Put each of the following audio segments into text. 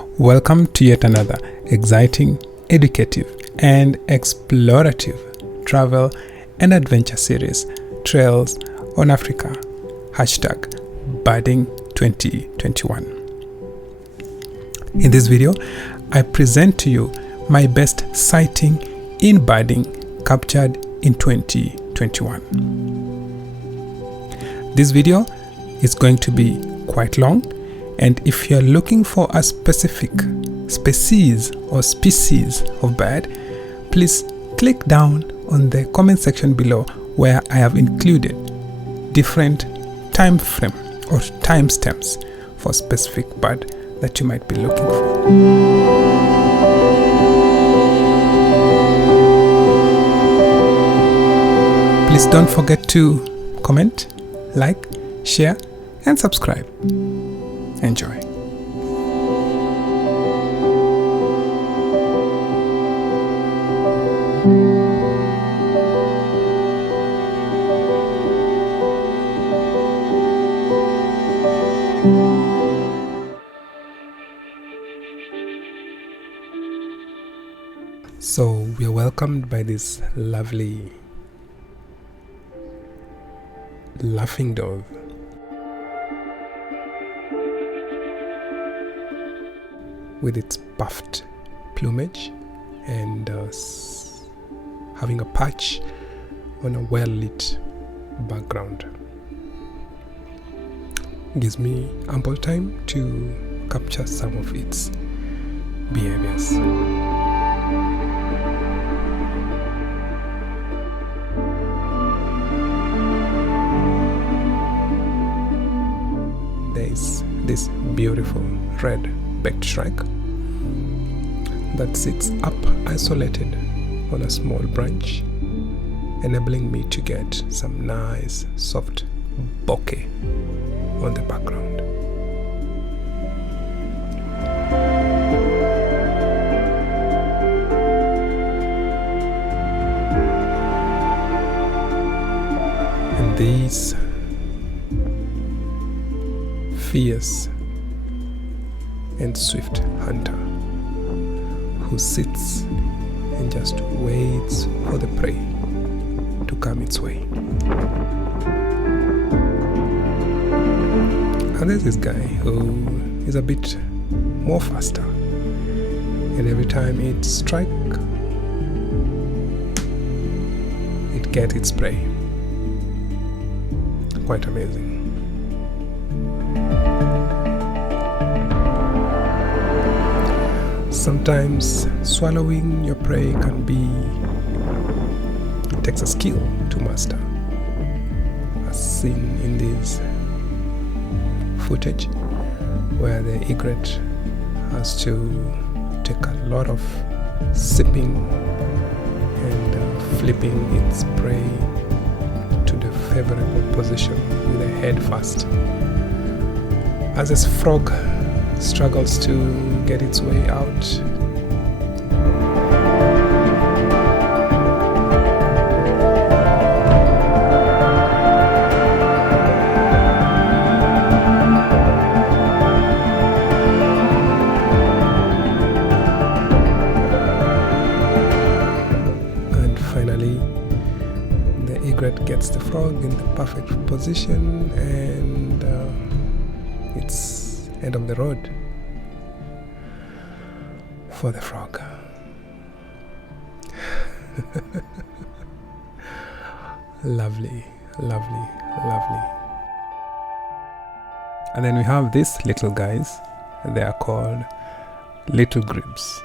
Welcome to yet another exciting, educative, and explorative travel and adventure series, Trails on Africa, #Birding 2021. In this video, I present to you my best sighting in birding captured in 2021. This video is going to be quite long, and if you're looking for a specific species of bird, please click down on the comment section below where I have included different time frame or timestamps for specific bird that you might be looking for. Please don't forget to comment, like, share, and subscribe. Enjoy. So we are welcomed by this lovely laughing dove. With its puffed plumage and having a patch on a well-lit background. Gives me ample time to capture some of its behaviors. There is this beautiful red Backed Shrike that sits up isolated on a small branch, enabling me to get some nice soft bokeh on the background. And these fierce and swift hunter who sits and just waits for the prey to come its way. And there's this guy who is a bit more faster, and every time it strikes, it gets its prey. Quite amazing. Sometimes swallowing your prey takes a skill to master, as seen in this footage where the egret has to take a lot of sipping and flipping its prey to the favorable position with the head first. As this frog struggles to get its way out. And finally, the egret gets the frog in the perfect position, and it's end of the road for the frog. Lovely, lovely, lovely. And then we have these little guys. They are called little Grebes,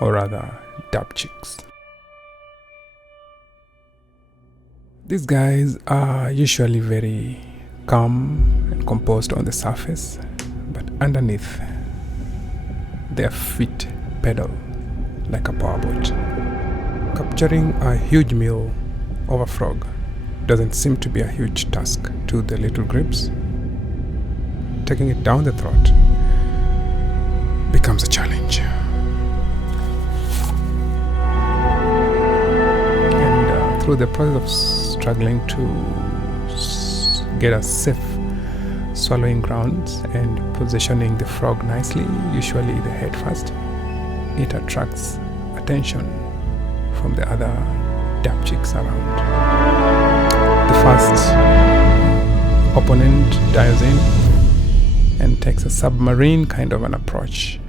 or rather dab chicks. These guys are usually very calm and composed on the surface, but underneath their feet pedal like a powerboat. Capturing a huge meal of a frog doesn't seem to be a huge task to the little Grebes. Taking it down the throat becomes a challenge. through the process of struggling to get a safe swallowing grounds and positioning the frog nicely, usually the head first. It attracts attention from the other dapchicks around. The first opponent dives in and takes a submarine kind of an approach.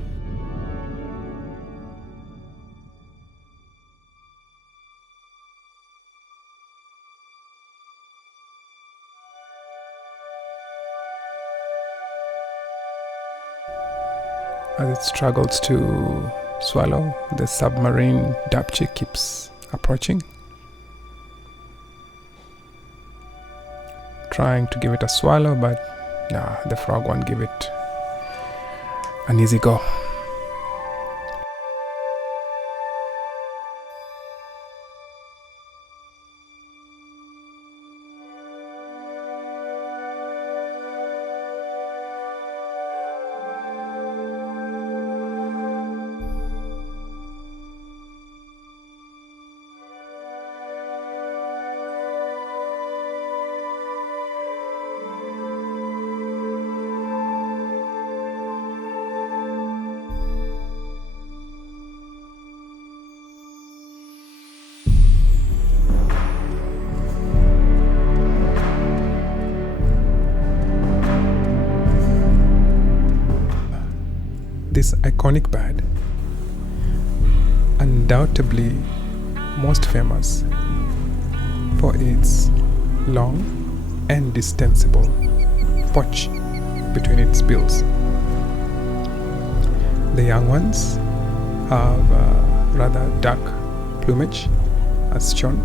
As it struggles to swallow, the submarine dapchick keeps approaching, trying to give it a swallow, but nah, the frog won't give it an easy go. This iconic bird, undoubtedly most famous for its long and distensible pouch between its bills. The young ones have rather dark plumage, as shown.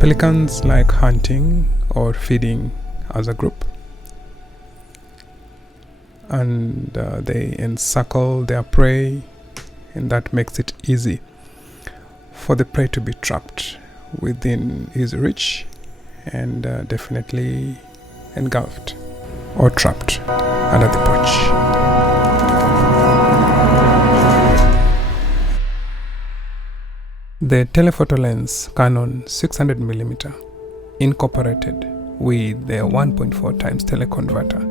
Pelicans like hunting or feeding as a group, and they encircle their prey, and that makes it easy for the prey to be trapped within his reach and definitely engulfed or trapped under the pouch. The telephoto lens Canon 600mm incorporated with the 1.4 times teleconverter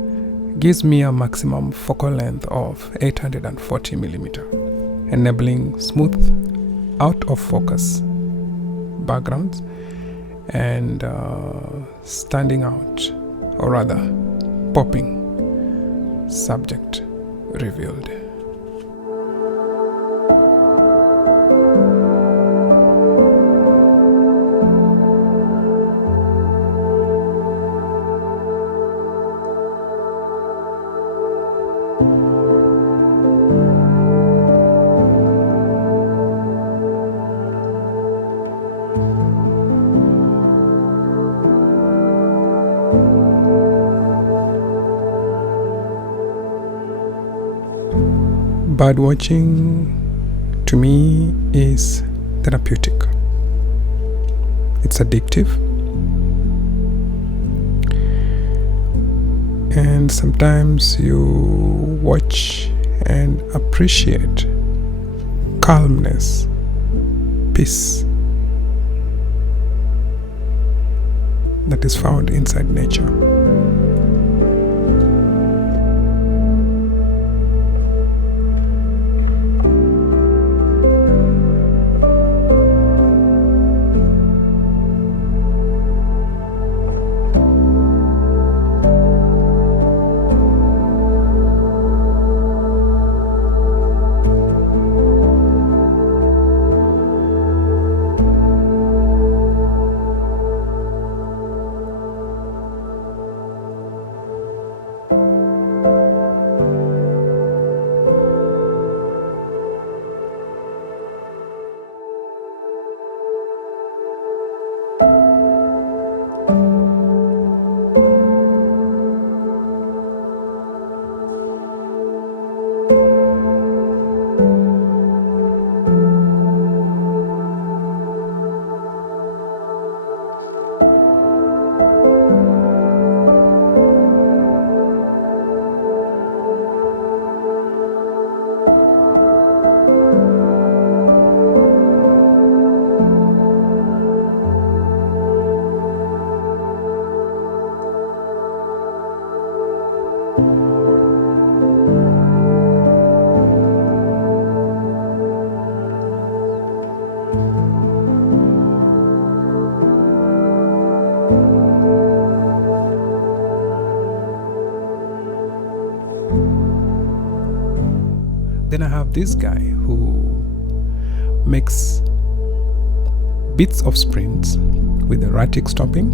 gives me a maximum focal length of 840mm, enabling smooth out of focus backgrounds and standing out, or rather popping subject revealed. Birdwatching to me is therapeutic. It's addictive, and sometimes you watch and appreciate calmness, peace that is found inside nature. Then I have this guy who makes bits of sprints with erratic stopping,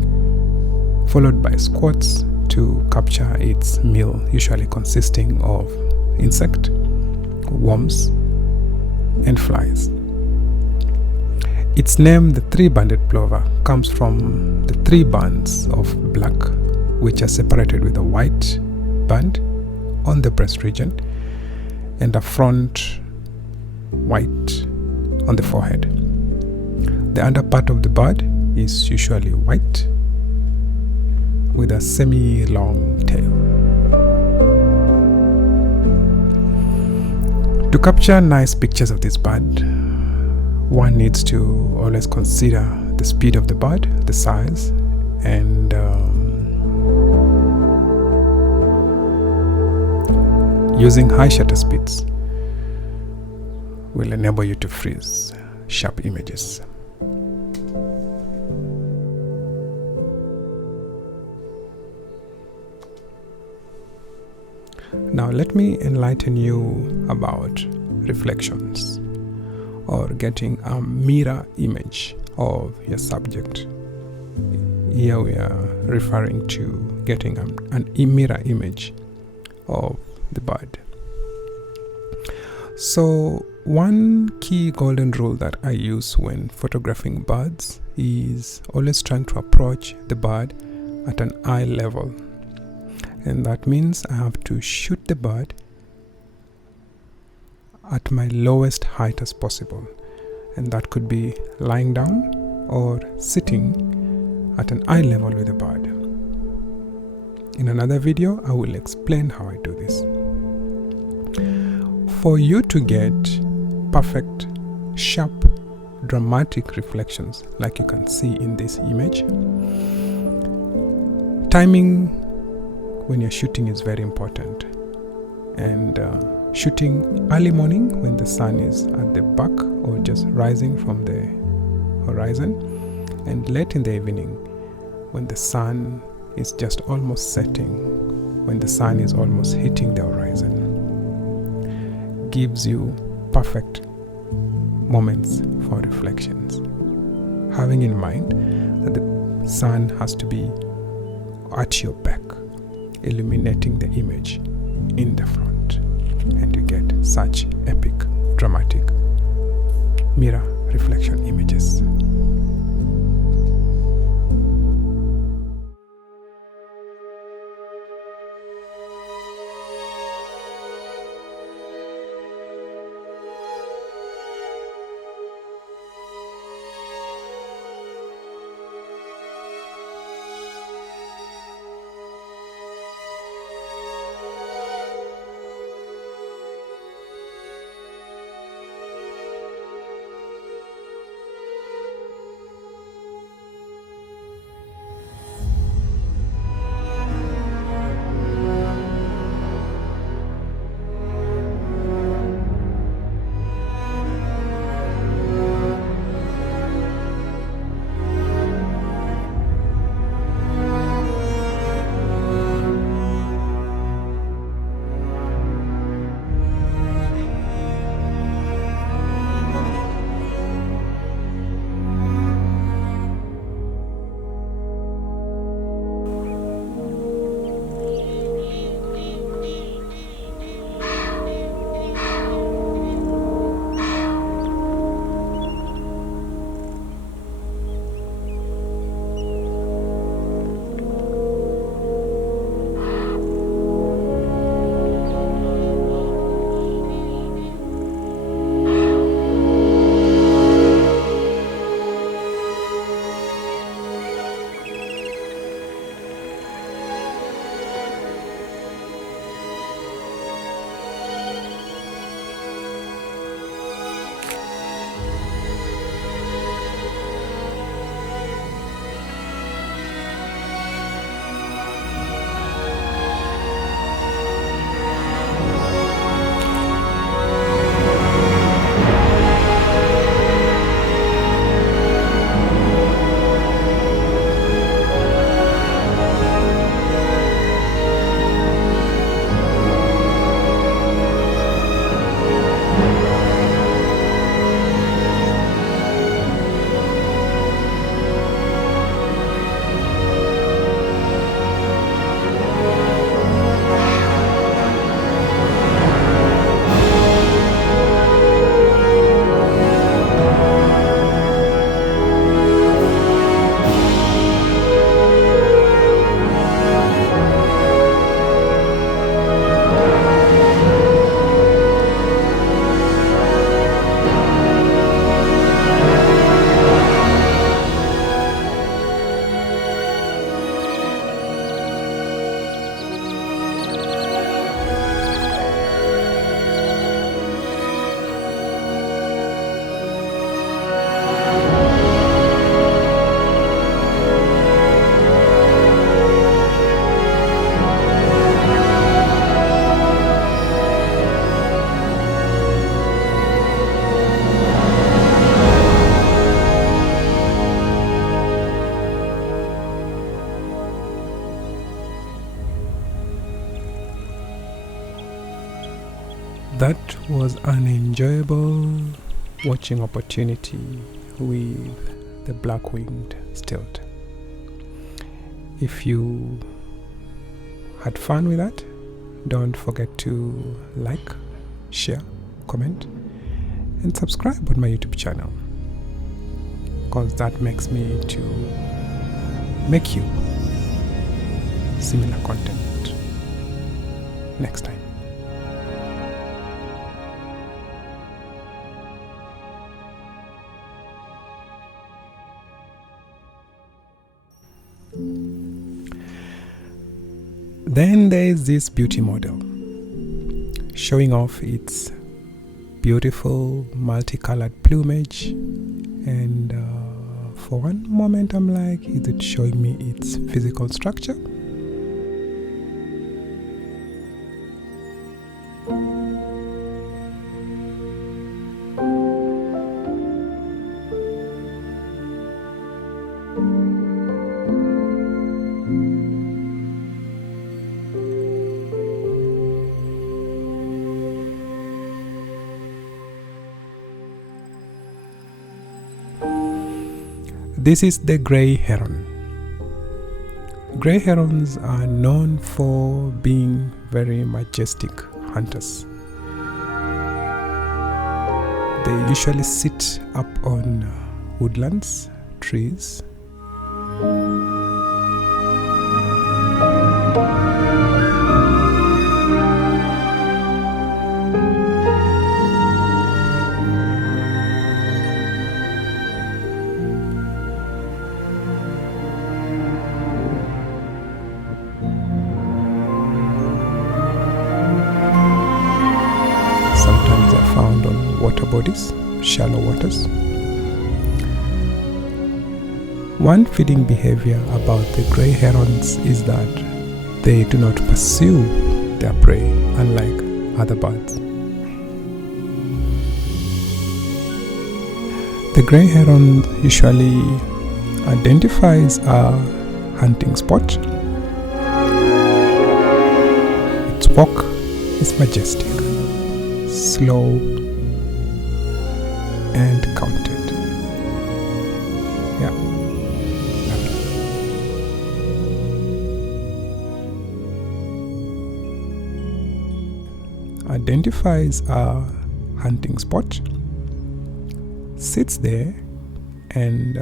followed by squats to capture its meal, usually consisting of insect, worms, and flies. Its name, the three-banded plover, comes from the three bands of black, which are separated with a white band on the breast region and a front white on the forehead. The under part of the bird is usually white with a semi-long tail. To capture nice pictures of this bird, one needs to always consider the speed of the bird, the size, and using high shutter speeds will enable you to freeze sharp images. Now let me enlighten you about reflections, or getting a mirror image of your subject. Here we are referring to getting a mirror image of the bird. So one key golden rule that I use when photographing birds is always trying to approach the bird at an eye level. And that means I have to shoot the bird at my lowest height as possible, and that could be lying down or sitting at an eye level with the bird. In another video, I will explain how I do this. For you to get perfect, sharp, dramatic reflections like you can see in this image, timing when you're shooting is very important, and shooting early morning when the sun is at the back or just rising from the horizon, and late in the evening when the sun is just almost setting, when the sun is almost hitting the horizon, gives you perfect moments for reflections, having in mind that the sun has to be at your back, illuminating the image in the front, and you get such epic, dramatic mirror reflection images. That was an enjoyable watching opportunity with the black-winged stilt. If you had fun with that, don't forget to like, share, comment, and subscribe on my YouTube channel, because that makes me to make you similar content next time. Then there is this beauty model showing off its beautiful multicolored plumage, and for one moment I'm like, is it showing me its physical structure? This is the grey heron. Grey herons are known for being very majestic hunters. They usually sit up on woodlands, trees. Found on water bodies, shallow waters. One feeding behavior about the grey herons is that they do not pursue their prey, unlike other birds. The grey heron usually identifies a hunting spot. Its walk is majestic, slow, and counted. Yeah. Identifies a hunting spot, sits there, and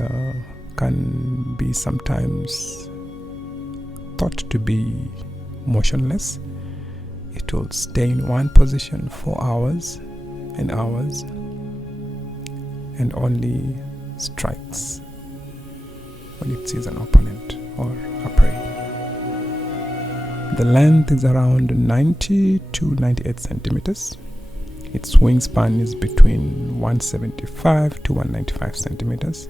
can be sometimes thought to be motionless. It will stay in one position for hours and hours, and only strikes when it sees an opponent or a prey. The length is around 90 to 98 centimeters. Its wingspan is between 175 to 195 centimeters,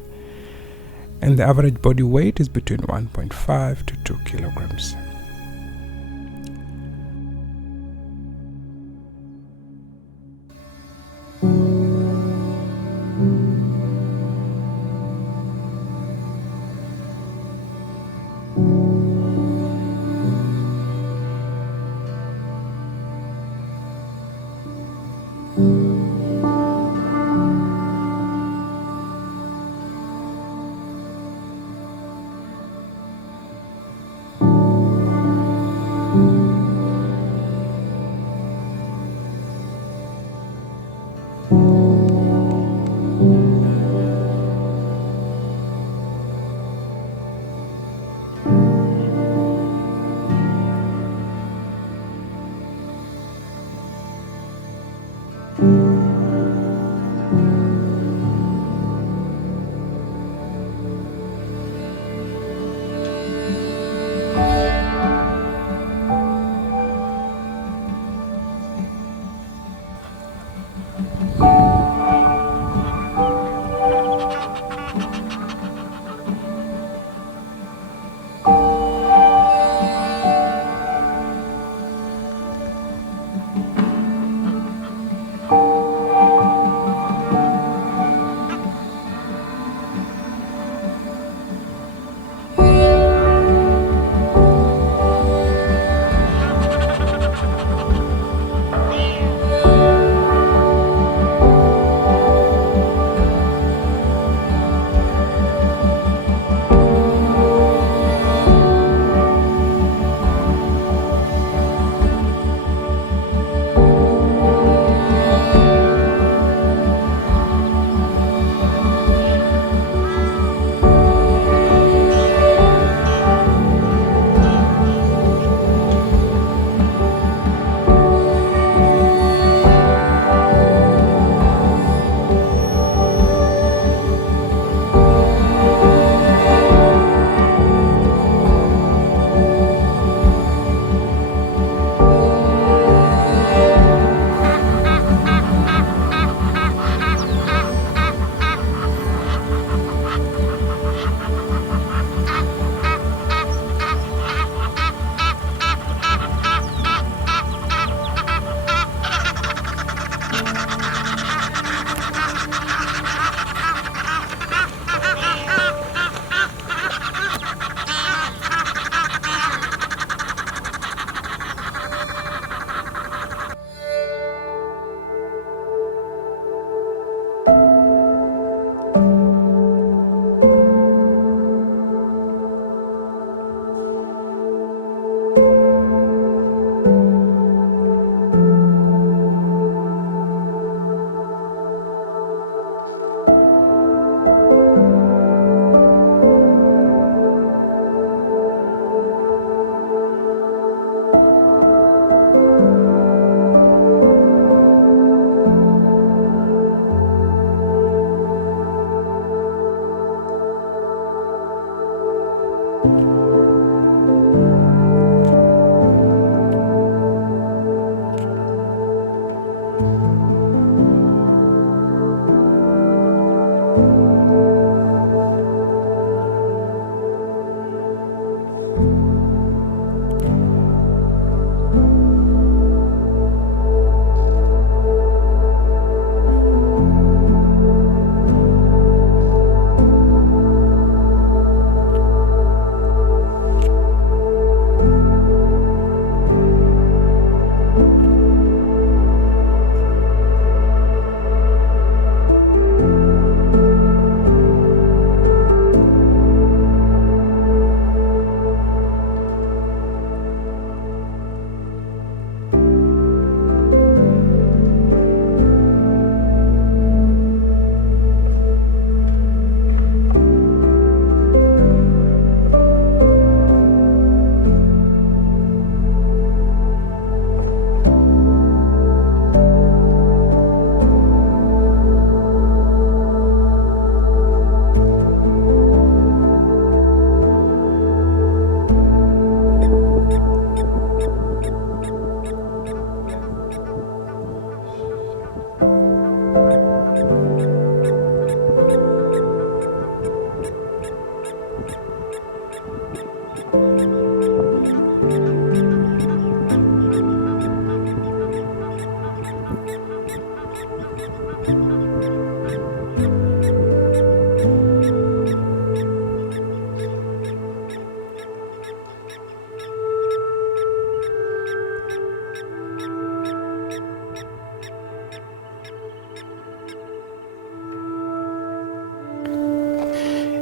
and the average body weight is between 1.5 to 2 kilograms.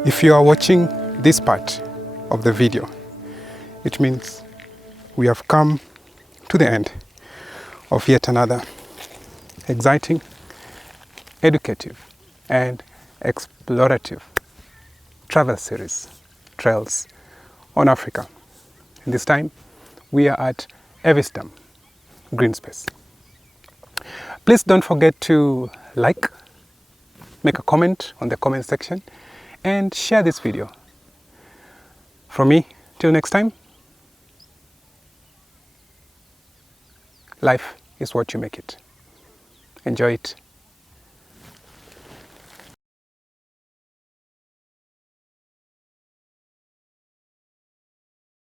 If you are watching this part of the video, it means we have come to the end of yet another exciting, educative, and explorative travel series, Trails on Africa. And this time, we are at Avis Green Space. Please don't forget to like, make a comment on the comment section, and share this video. From me, till next time, life is what you make it. Enjoy it.